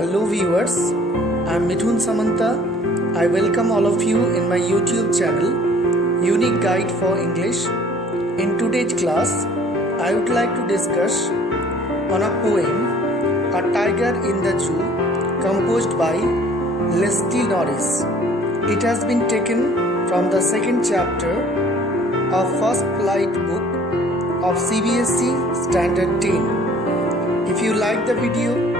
Hello viewers, I am Mithun Samanta. I welcome all of you in my YouTube channel, Unique Guide for English. In today's class, I would like to discuss on a poem, A Tiger in the Zoo, composed by Norris. It has been taken from the second chapter of first flight book of CBSE Standard 10. If you like the video,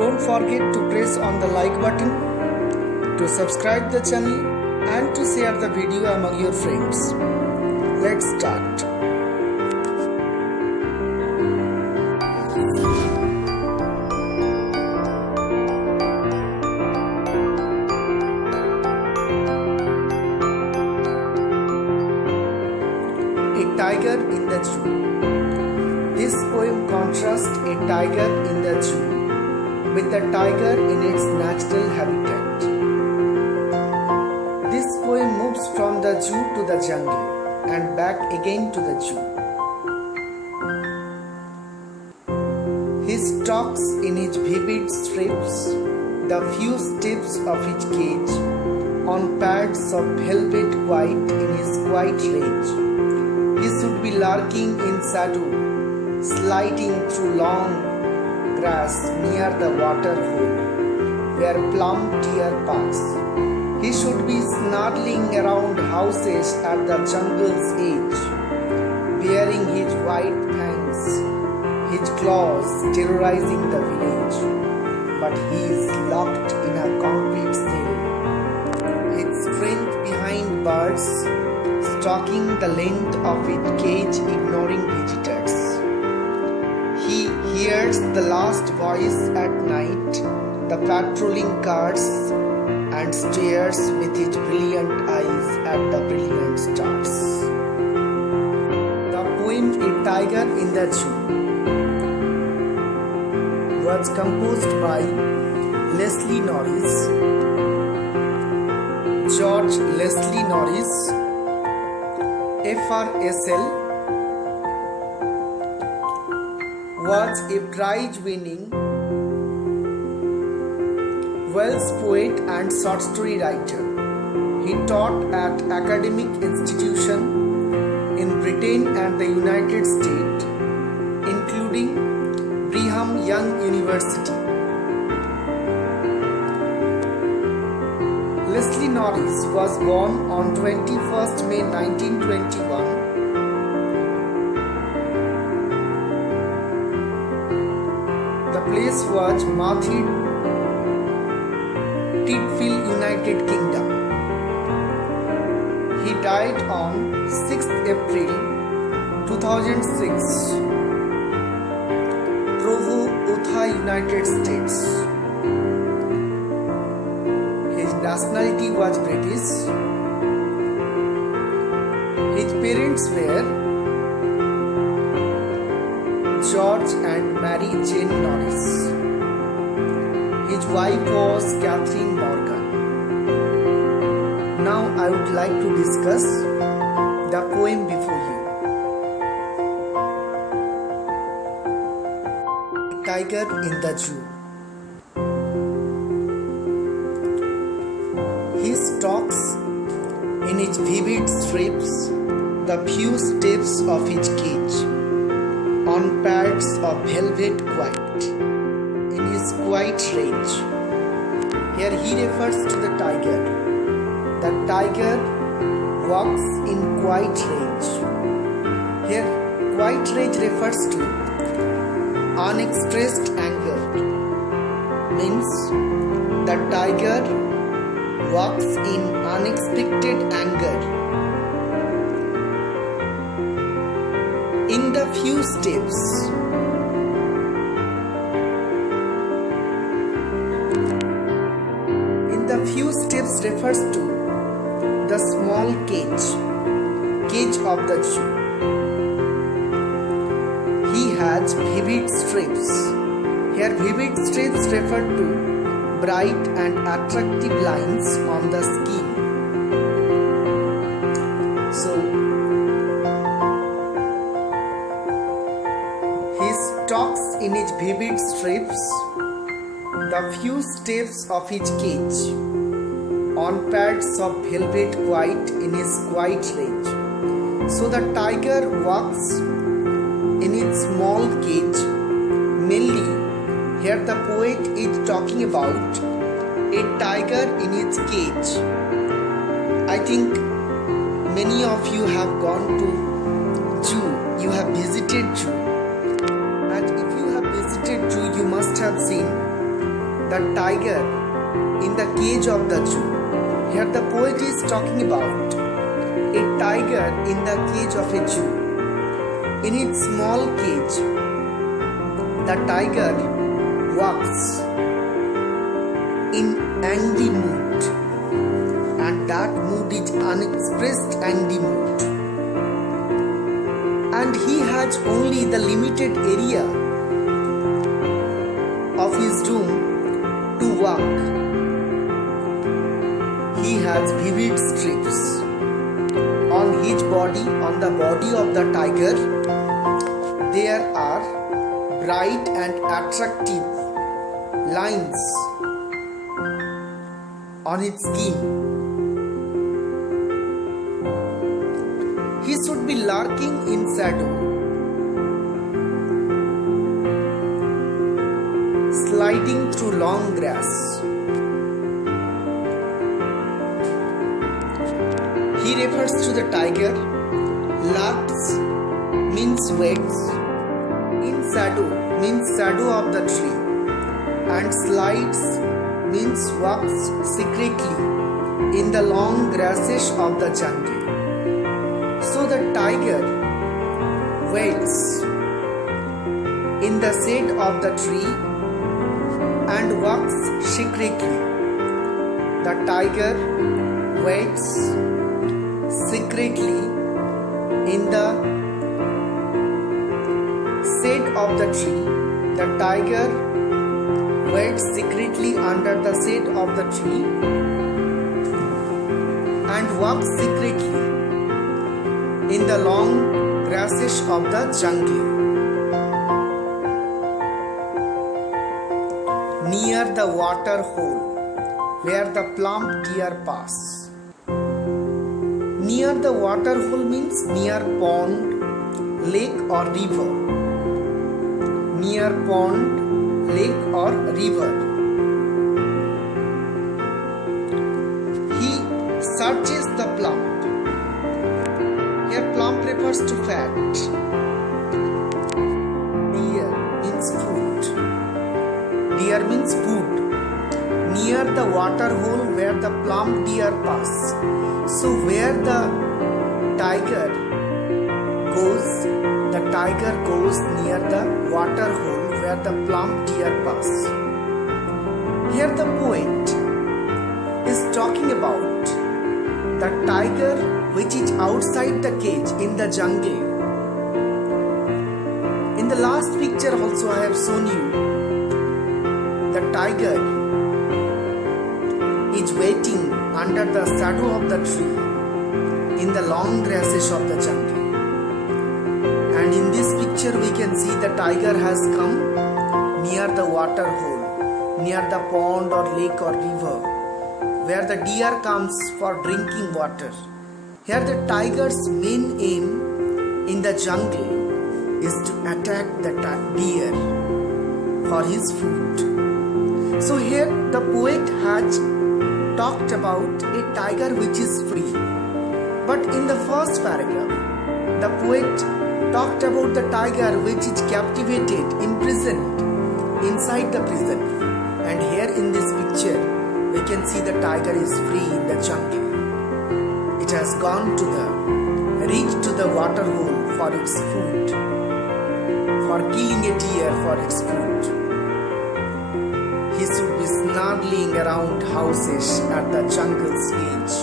don't forget to press on the like button, to subscribe the channel and to share the video among your friends. Let's start. A Tiger in the Zoo. This poem contrasts a tiger in the zoo with a tiger in its natural habitat. This poem moves from the zoo to the jungle and back again to the zoo. He stalks in his vivid strips the few steps of his cage on pads of velvet white in his quiet rage. He should be lurking in shadow, sliding through long grass near the water hole where plum deer pass. He should be snarling around houses at the jungle's edge, bearing his white fangs, his claws terrorizing the village. But he is locked in a concrete cell, his strength behind bars, stalking the length of his cage, ignoring visitors. He hears the last voice at night, the patrolling cars, and stares with his brilliant eyes at the brilliant stars. The poem A Tiger in the Zoo was composed by Norris, George Leslie Norris, FRSL, was a prize-winning Welsh poet and short story writer. He taught at academic institutions in Britain and the United States, including Brigham Young University. Norris was born on 21st May 1921. The place was Mithun, United Kingdom. He died on 6th April 2006, Provo, Utah, United States. His nationality was British. His parents were George and Mary Jane Norris. His wife was Catherine Morgan. Now I would like to discuss the poem before you. A Tiger in the Zoo. He stalks in his vivid strips the few steps of his cage on pads of velvet white in his quiet rage. Here he refers to the tiger. The tiger walks in quiet rage. Here quiet rage refers to unexpressed anger. Means the tiger walks in unexpected anger. In the few steps. In the few steps refers to the small cage of the zoo. He has vivid strips. Here vivid strips refer to bright and attractive lines on the skin. So, he stalks in his vivid strips the few steps of his cage, on pads of velvet white in his quiet range. So the tiger walks in its small cage. Mainly, here the poet is talking about a tiger in its cage. I think many of you have gone to zoo, you have visited zoo. And if you have visited zoo, you must have seen the tiger in the cage of the zoo. Here the poet is talking about a tiger in the cage of a zoo. In its small cage, the tiger walks in angry mood, and that mood is unexpressed angry mood. And he has only the limited area of his room to walk. He has vivid strips on his body, on the body of the tiger. There are bright and attractive lines on its skin. He should be lurking in shadow, sliding through long grass. He refers to the tiger. Lurks means waits. In shadow means shadow of the tree. And slides means walks secretly in the long grasses of the jungle. So the tiger waits in the shade of the tree and walks secretly. The tiger waits secretly in the shade of the tree. The tiger waits secretly under the shade of the tree and walks secretly in the long grasses of the jungle. Near the water hole where the plump deer pass. Near the water hole means near pond, lake or river. Near pond, lake or river. He searches the plump. Here plump refers to fat. Deer means food. Deer means food. Near the water hole where the plump deer pass. So where the tiger goes near the water hole where the plump deer pass. Here the poet is talking about the tiger which is outside the cage in the jungle. In the last picture also I have shown you the tiger is waiting under the shadow of the tree in the long grasses of the jungle. And in this picture we can see the tiger has come near the water hole, near the pond or lake or river, where the deer comes for drinking water. Here the tiger's main aim in the jungle is to attack the deer for his food. So here the poet has talked about a tiger which is free. But in the first paragraph, the poet talked about the tiger which is captivated, imprisoned inside the prison. And here in this picture, we can see the tiger is free in the jungle. It has reached to the water hole for its food, for killing a deer for its food. He should be snarling around houses at the jungle's edge.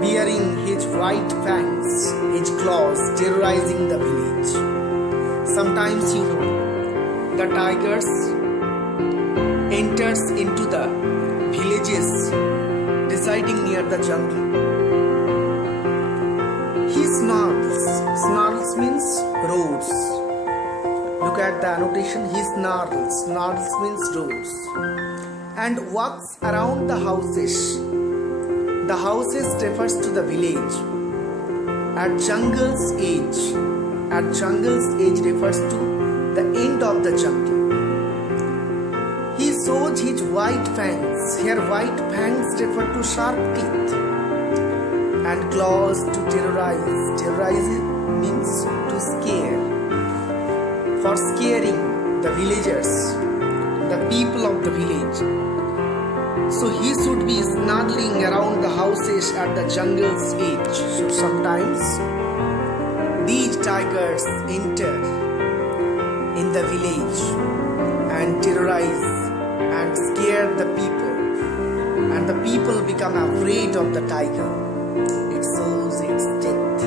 Bearing his white fangs, his claws terrorizing the village. Sometimes the tigers enters into the villages residing near the jungle. He snarls means roars. Look at the annotation. He snarls. Snarls means roars. And walks around the houses. The houses refers to the village. At jungle's edge. At jungle's edge refers to the end of the jungle. He shows his white fangs. Here white fangs refer to sharp teeth. And claws to terrorize. Terrorize means to scare. For scaring the villagers, the people of the village. So he should be snarling around the houses at the jungle's edge. So sometimes these tigers enter in the village and terrorize and scare the people, and the people become afraid of the tiger. It shows its teeth,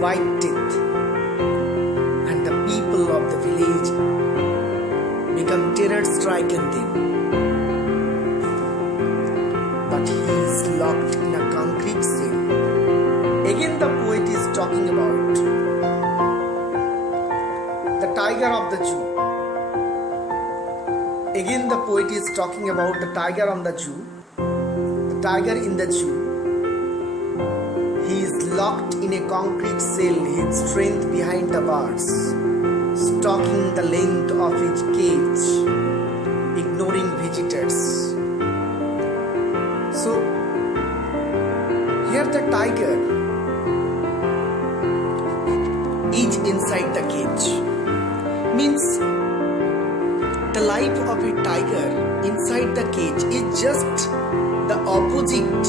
white teeth, and the people of the village become terror-stricken then. But he is locked in a concrete cell. Again the poet is talking about the tiger of the zoo. Again the poet is talking about the tiger on the zoo. The tiger in the zoo. He is locked in a concrete cell, his strength behind the bars, stalking the length of his cage, ignoring visitors. So, here the tiger is inside the cage. Means the life of a tiger inside the cage is just the opposite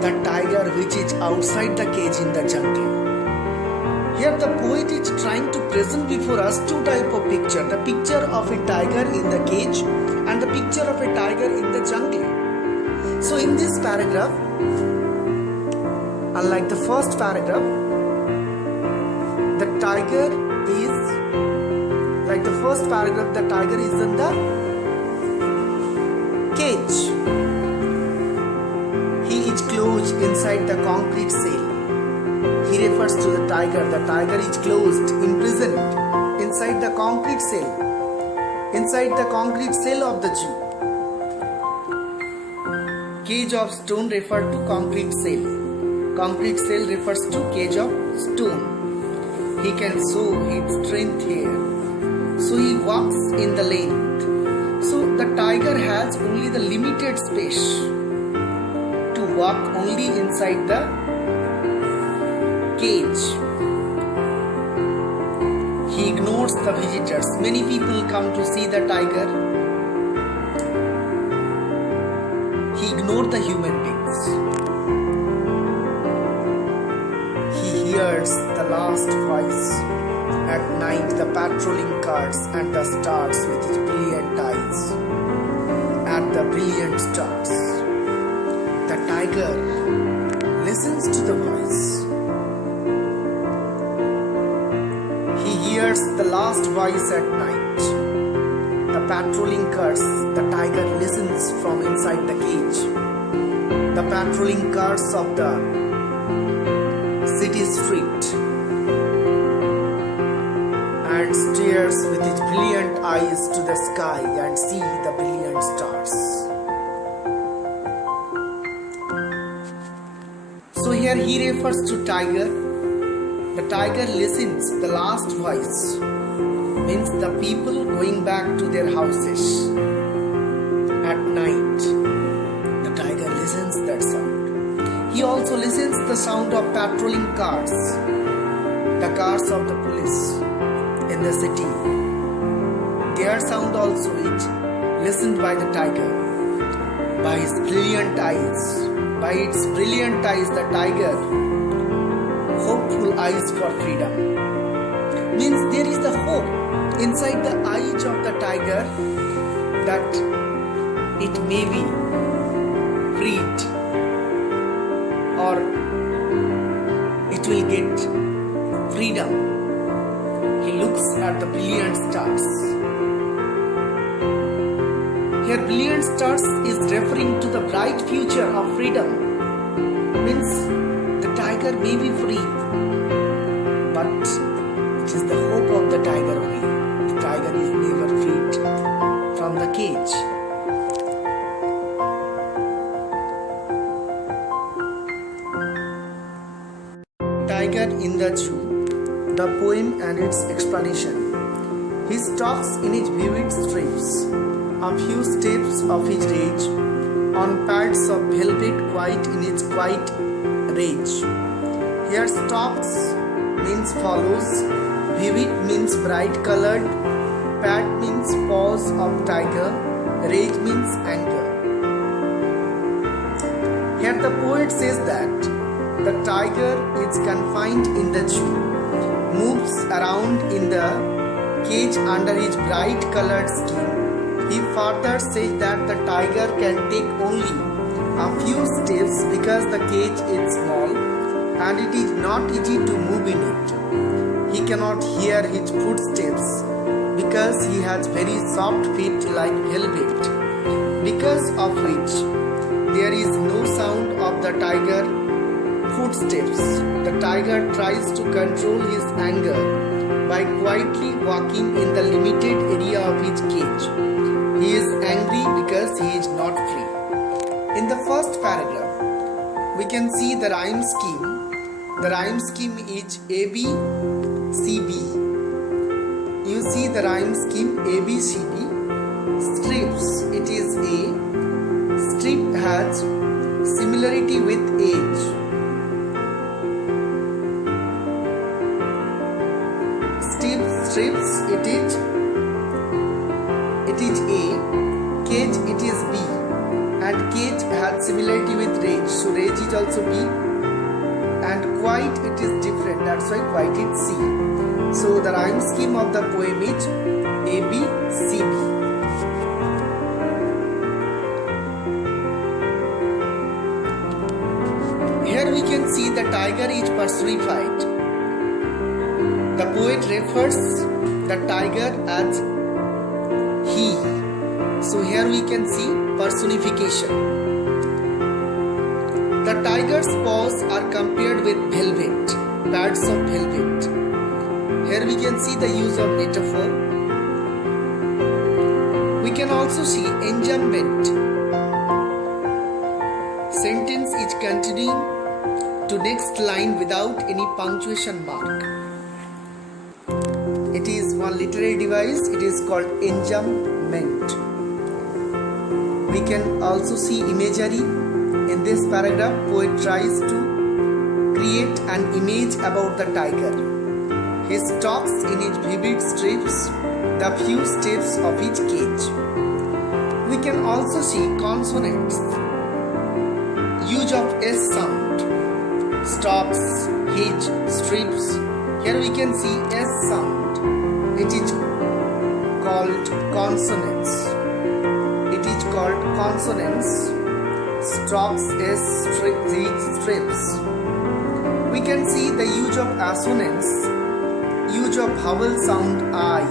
the tiger which is outside the cage in the jungle. Here the poet is trying to present before us two types of picture. The picture of a tiger in the cage and the picture of a tiger in the jungle. So in this paragraph, unlike the first paragraph, the tiger is, like the first paragraph, the tiger is in the cage. He is closed inside the concrete cell. He refers to the tiger. The tiger is closed, imprisoned inside the concrete cell. Inside the concrete cell of the zoo. Cage of stone refers to concrete cell. Concrete cell refers to cage of stone. He can show his strength here. So he walks in the length. So the tiger has only the limited space to walk only inside the cage. He ignores the visitors. Many people come to see the tiger. He ignored the human beings. He hears the last voice at night, the patrolling cars and the stars with his brilliant eyes. At the brilliant stars, the tiger listens to the voice. He hears the last voice at night. The patrolling cars, the tiger listens from inside the cage. The patrolling cars of the city street and stares with his brilliant eyes to the sky and see the brilliant stars. So here he refers to tiger. The tiger listens the last voice, means the people going back to their houses at night. The tiger listens that sound. He also listens the sound of patrolling cars, the cars of the police in the city. Their sound also is listened by the tiger. By his brilliant eyes, by its brilliant eyes, the tiger, hopeful eyes for freedom. Means there is the hope inside the eyes of the tiger that it may be freed or it will get freedom. He looks at the brilliant stars. Here brilliant stars is referring to the bright future of freedom. Means the tiger may be free. It is the hope of the tiger only. The tiger is never freed from the cage. Tiger in the Zoo, the poem and its explanation. He stalks in his vivid strips, a few steps of his rage, on pads of velvet quiet in his quiet rage. Here stalks means follows, vivid means bright colored, pad means paws of tiger, rage means anger. Here the poet says that the tiger is confined in the zoo, moves around in the cage under his bright colored skin. He further says that the tiger can take only a few steps because the cage is small and it is not easy to move in it. He cannot hear his footsteps because he has very soft feet like velvet, because of which there is no sound of the tiger footsteps. The tiger tries to control his anger by quietly walking in the limited area of his cage. He is angry because he is not free. In the first paragraph, we can see the rhyme scheme. The rhyme scheme is ABCB. You see the rhyme scheme ABCB. Strips, it is A. Strip has similarity with age. Strips, it is A. Cage, it is B. And cage has similarity with rage, so rage is also B. And quiet, it is different, that's why quiet is C. So the rhyme scheme of the poem is A, B, C, B. Here we can see the tiger is personified. The poet refers the tiger as he. So here we can see personification. The tiger's paws are compared with velvet, pads of velvet. Here we can see the use of metaphor. We can also see enjambment. Sentence is continuing to next line without any punctuation mark. It is one literary device. It is called enjambment. We can also see imagery. In this paragraph, poet tries to create an image about the tiger. He stalks in his vivid strips the few steps of his cage. We can also see consonants. Use of S sound. Stalks, hedge, strips. Here we can see S sound. It is called consonants. It is called consonants. Stalks, S, strips. We can see the use of assonance. Use of vowel sound I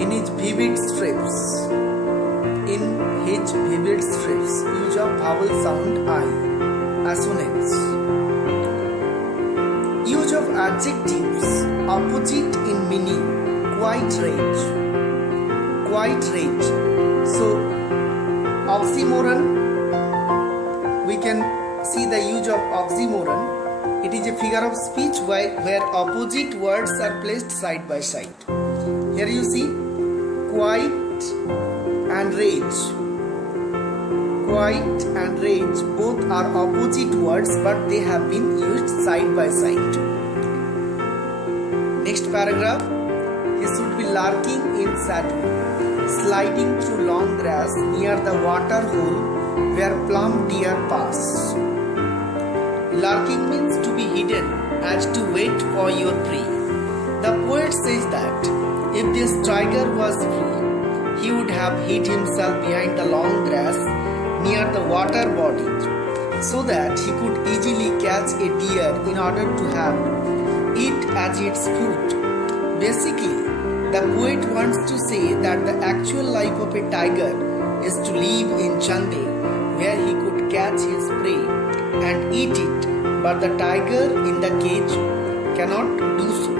in his vivid strips. In his vivid strips, use of vowel sound I, assonance. Use of adjectives opposite in meaning, quite range. Quite range. So, oxymoron, we can see the use of oxymoron. It is a figure of speech where opposite words are placed side by side. Here you see quiet and rage. Quiet and rage both are opposite words, but they have been used side by side. Next paragraph. He should be lurking in shadow, sliding through long grass near the water hole where plump deer pass. Lurking means to be hidden, as to wait for your prey. The poet says that if this tiger was free, he would have hid himself behind the long grass near the water body, so that he could easily catch a deer in order to have it as its food. Basically, the poet wants to say that the actual life of a tiger is to live in jungle where he could catch his prey and eat it, but the tiger in the cage cannot do so.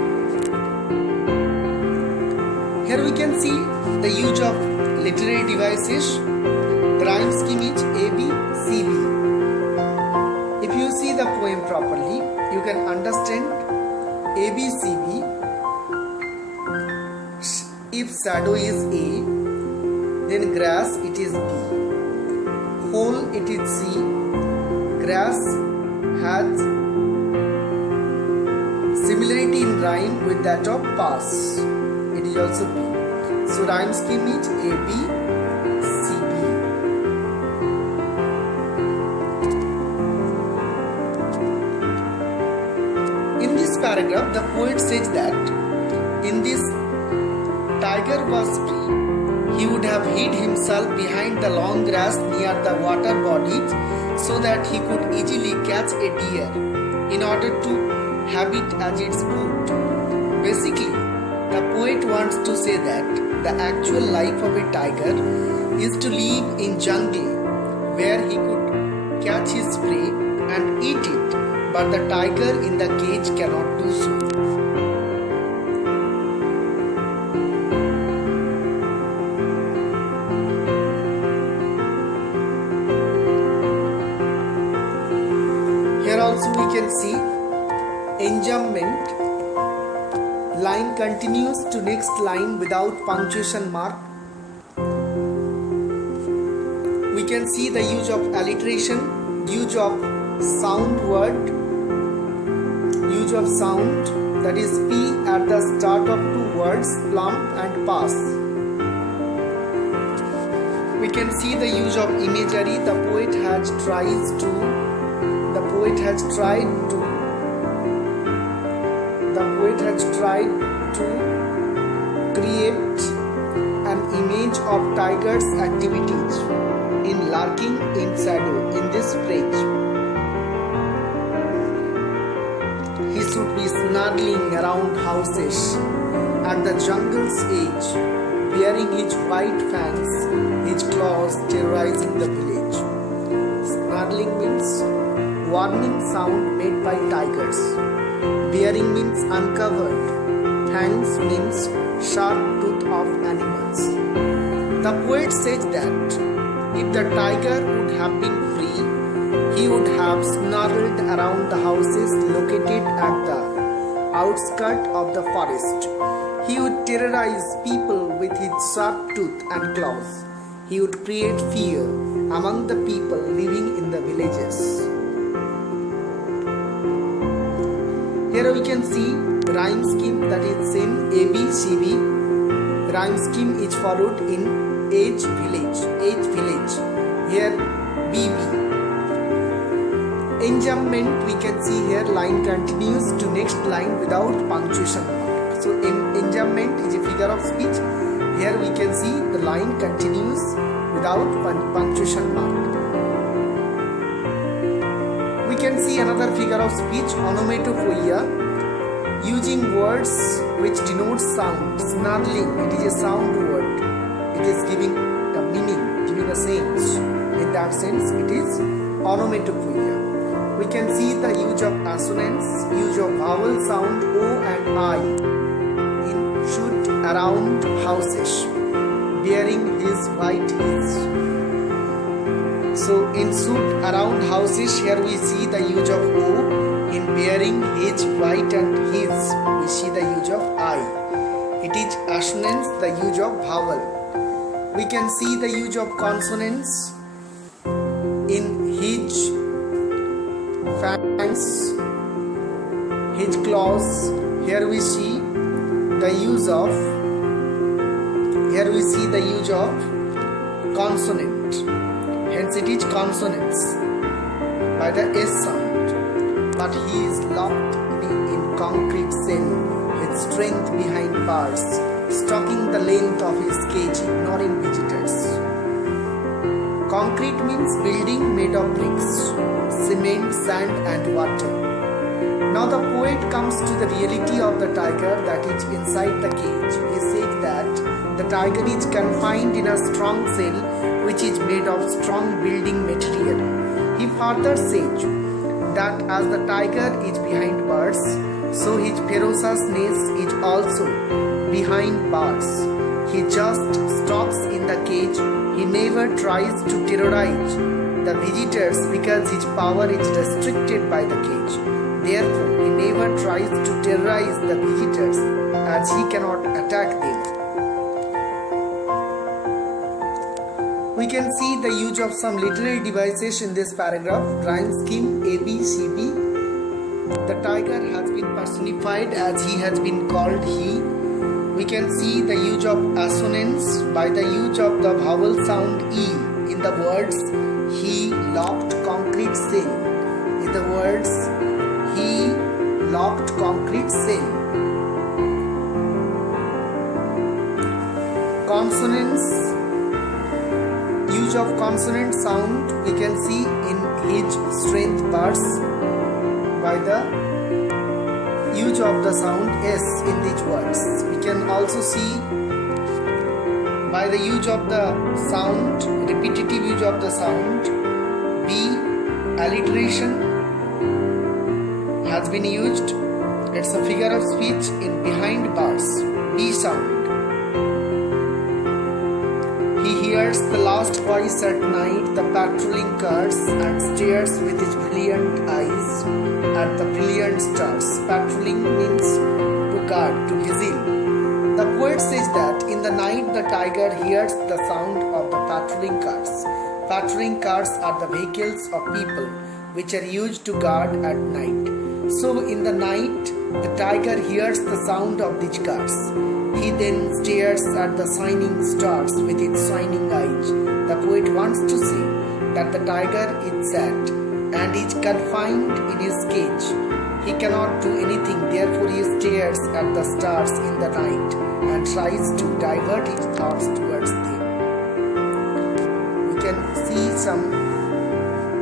Here we can see the use of literary devices. The rhyme scheme is A, B, C, B. If you see the poem properly, you can understand A, B, C, B. If shadow is A, then grass it is B. Hole it is C. Grass has similarity in rhyme with that of pass. It is also B. So rhyme scheme is A, B, C, B. In this paragraph, the poet says that in this tiger was free, he would have hid himself behind the long grass near the water bodies so that he could easily catch a deer in order to have it as its food. Basically, the poet wants to say that the actual life of a tiger is to live in jungle where he could catch his prey and eat it, but the tiger in the cage cannot do so. Here also we can see enjambment. Line continues to next line without punctuation mark. We can see the use of alliteration, use of sound word, use of sound, that is P at the start of two words, plump and pass. We can see the use of imagery. The poet has tried to create an image of tiger's activities in lurking in shadow in this phrase. He should be snarling around houses at the jungle's edge, bearing his white fangs, his claws terrorizing the village. Snarling means warning sound made by tigers. Bearing means uncovered. Fangs means sharp tooth of animals. The poet says that if the tiger would have been free, he would have snarled around the houses located at the outskirts of the forest. He would terrorize people with his sharp tooth and claws. He would create fear among the people living in the villages. Here we can see rhyme scheme, that is same A, B, C, B. Rhyme scheme is followed in H village. Here B, B. Enjambment, we can see here line continues to next line without punctuation mark. So enjambment is a figure of speech. Here we can see the line continues without punctuation mark. We can see another figure of speech, onomatopoeia, using words which denote sound. Snarling, it is a sound word. It is giving a meaning, giving a sense. In that sense, it is onomatopoeia. We can see the use of assonance, use of vowel sound O and I in shoot around houses, bearing his white heels. So in shoot around houses, here we see the use of O. In bearing his white and his, we see the use of I. It is assonance, the use of vowel. We can see the use of consonants in his fangs, his claws. Here we see the use of consonant. Hence it is consonants by the S sound. But he is locked in concrete cell, with strength behind bars, stalking the length of his cage, ignoring visitors. Concrete means building made of bricks, cement, sand and water. Now the poet comes to the reality of the tiger that is inside the cage. He said that the tiger is confined in a strong cell which is made of strong building material. He further said that as the tiger is behind bars, so his ferociousness is also behind bars. He just stalks in the cage. He never tries to terrorize the visitors because his power is restricted by the cage. Therefore, he never tries to terrorize the visitors as he cannot attack them. We can see the use of some literary devices in this paragraph. Rhyme scheme A, B, C, B. The tiger has been personified as he has been called he. We can see the use of assonance by the use of the vowel sound E in the words he locked concrete cell. In the words he locked concrete cell. Consonants, use of consonant sound we can see in his strength bars by the use of the sound S in these words. We can also see by the use of the sound, repetitive use of the sound. B, alliteration has been used. It's a figure of speech in behind bars. B sound. He hears the last voice at night, the patrolling cars, and stares with his brilliant eyes at the brilliant stars. Patrolling means to guard, to vigil. The poet says that in the night the tiger hears the sound of the patrolling cars. Patrolling cars are the vehicles of people which are used to guard at night. So in the night the tiger hears the sound of these cars. He then stares at the shining stars with its shining eyes. The poet wants to say that the tiger is sad and is confined in his cage. He cannot do anything, therefore he stares at the stars in the night and tries to divert his thoughts towards them. We can see some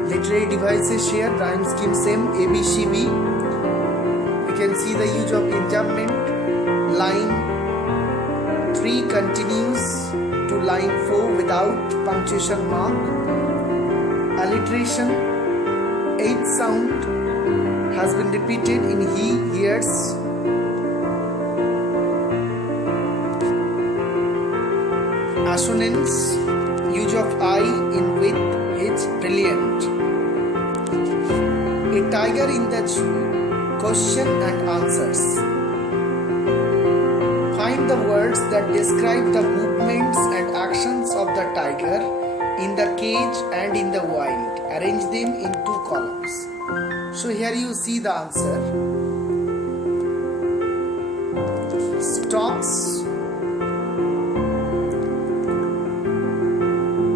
literary devices here. Rhyme scheme same, A, B, C, B. We can see the use of interment. Line 3 continues to line 4 without punctuation mark. Alliteration, 8th sound has been repeated in he hears. Assonance, use of I in with is brilliant. A tiger in the zoo, question and answers. Find the words that describe the movements and actions of the tiger in the cage and in the wild. Arrange them in 2 columns. So here you see the answer. Stalks,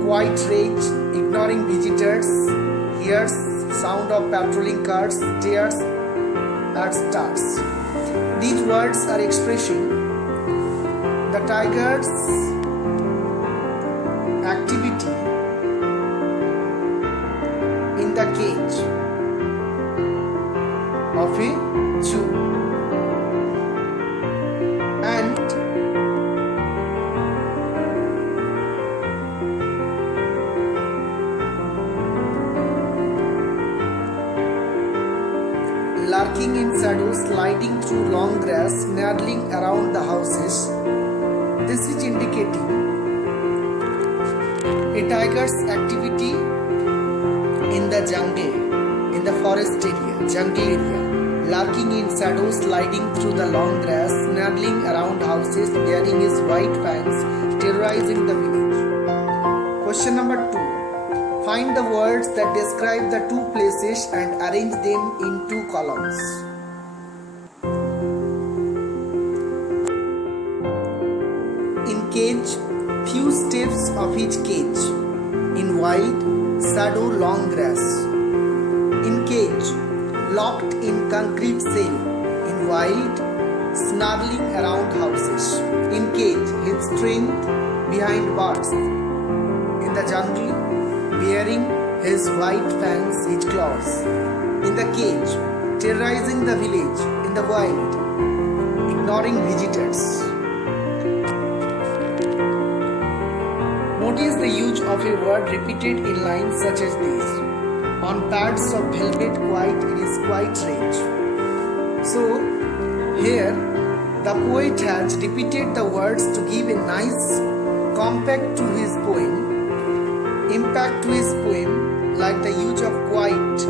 quiet rage, ignoring visitors, hears sound of patrolling cars, stares at stars. These words are expressing the tiger's activity in the cage of a zoo, and lurking in shadows, sliding through long grass, meandering around the houses. This is indicating a tiger's activity in the jungle, in the forest area, jungle area. Lurking in shadows, sliding through the long grass, meandering around houses, bearing his white fangs, terrorizing the village. Question number 2. Find the words that describe the 2 places and arrange them in 2 columns. In cage, few steps of each cage. In wild, shadow, long grass. In cage, locked in concrete cell. In wild, snarling around houses. In cage, his strength behind bars. In the jungle, bearing his white fangs, his claws. In the cage, terrorizing the village. In the wild, ignoring visitors. Notice the use of a word repeated in lines such as these. On pads of velvet quiet in his quiet range. So here The poet has repeated the words to give a nice compact to his poem, impact to his poem, like the use of white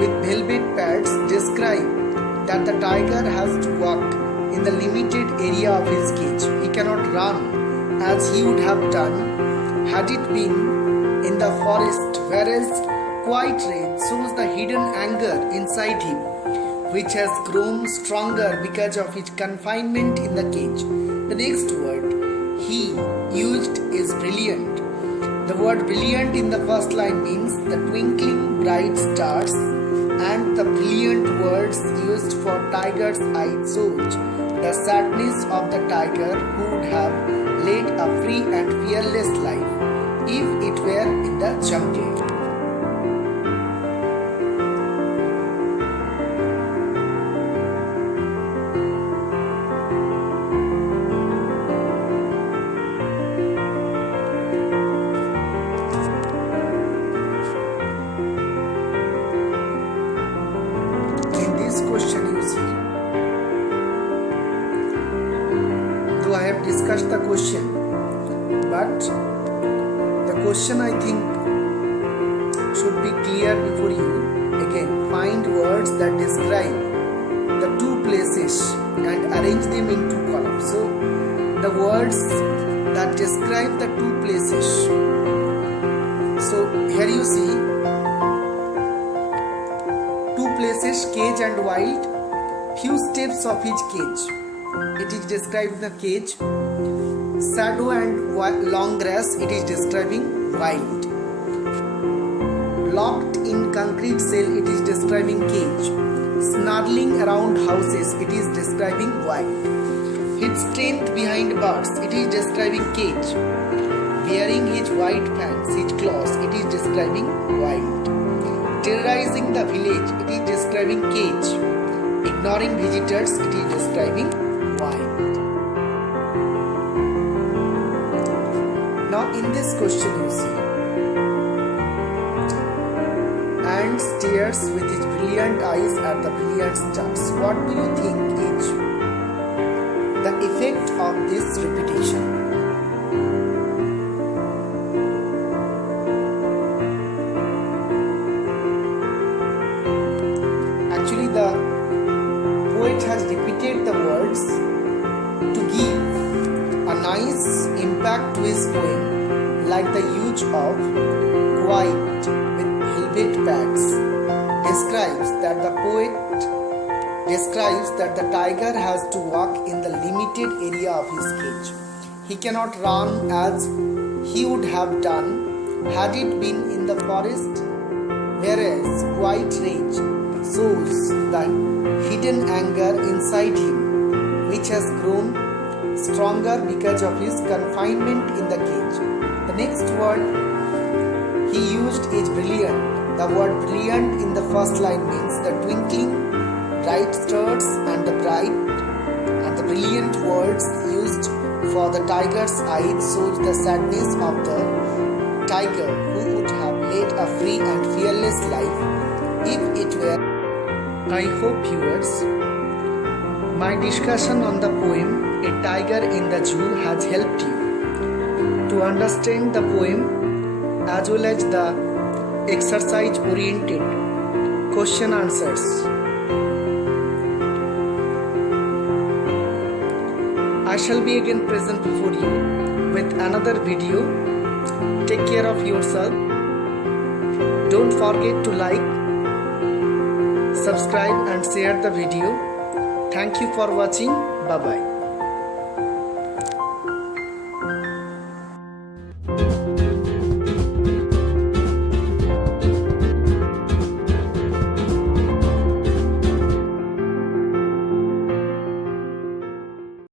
with velvet pads describe that the tiger has to walk in the limited area of his cage. He cannot run as he would have done had it been in the forest, whereas quiet rage shows the hidden anger inside him, which has grown stronger because of his confinement in the cage. The next word he used is brilliant. The word brilliant in the first line means the twinkling bright stars, and the brilliant words used for tiger's eye shows the sadness of the tiger who would have led a free and fearless life if it were in the jungle. Question you see, though I have discussed the question, but the question I think should be clear before you. Again, find words that describe the two places and arrange them into columns. So the words that describe the two places, so here you see places, cage and wild. Few steps of his cage, it is describing the cage. Shadow and long grass, it is describing wild. Locked in concrete cell, it is describing cage. Snarling around houses, it is describing wild. His strength behind bars, it is describing cage. Wearing his white pants, his claws, it is describing wild. Terrorizing the village, it is describing cage. Ignoring visitors, it is describing wild. Now in this question you see, and stares with his brilliant eyes at the brilliant stars. What do you think is the effect of this repetition? Actually, the poet has repeated the words to give a nice impact to his poem, like the use of white with velvet pads describes that the poet describes that the tiger has to walk in the limited area of his cage. He cannot run as he would have done had it been in the forest, whereas quiet rage shows the hidden anger inside him, which has grown stronger because of his confinement in the cage. The next word he used is brilliant. The word brilliant in the first line means the twinkling bright stars and the brilliant words used for the tiger's eyes shows the sadness of the tiger who would have led a free and fearless life if it were. I hope viewers, my discussion on the poem A Tiger in the Zoo has helped you to understand the poem as well as the exercise oriented question answers. I shall be again present before you with another video. Take care of yourself. Don't forget to like, subscribe and share the video. Thank you for watching. Bye bye.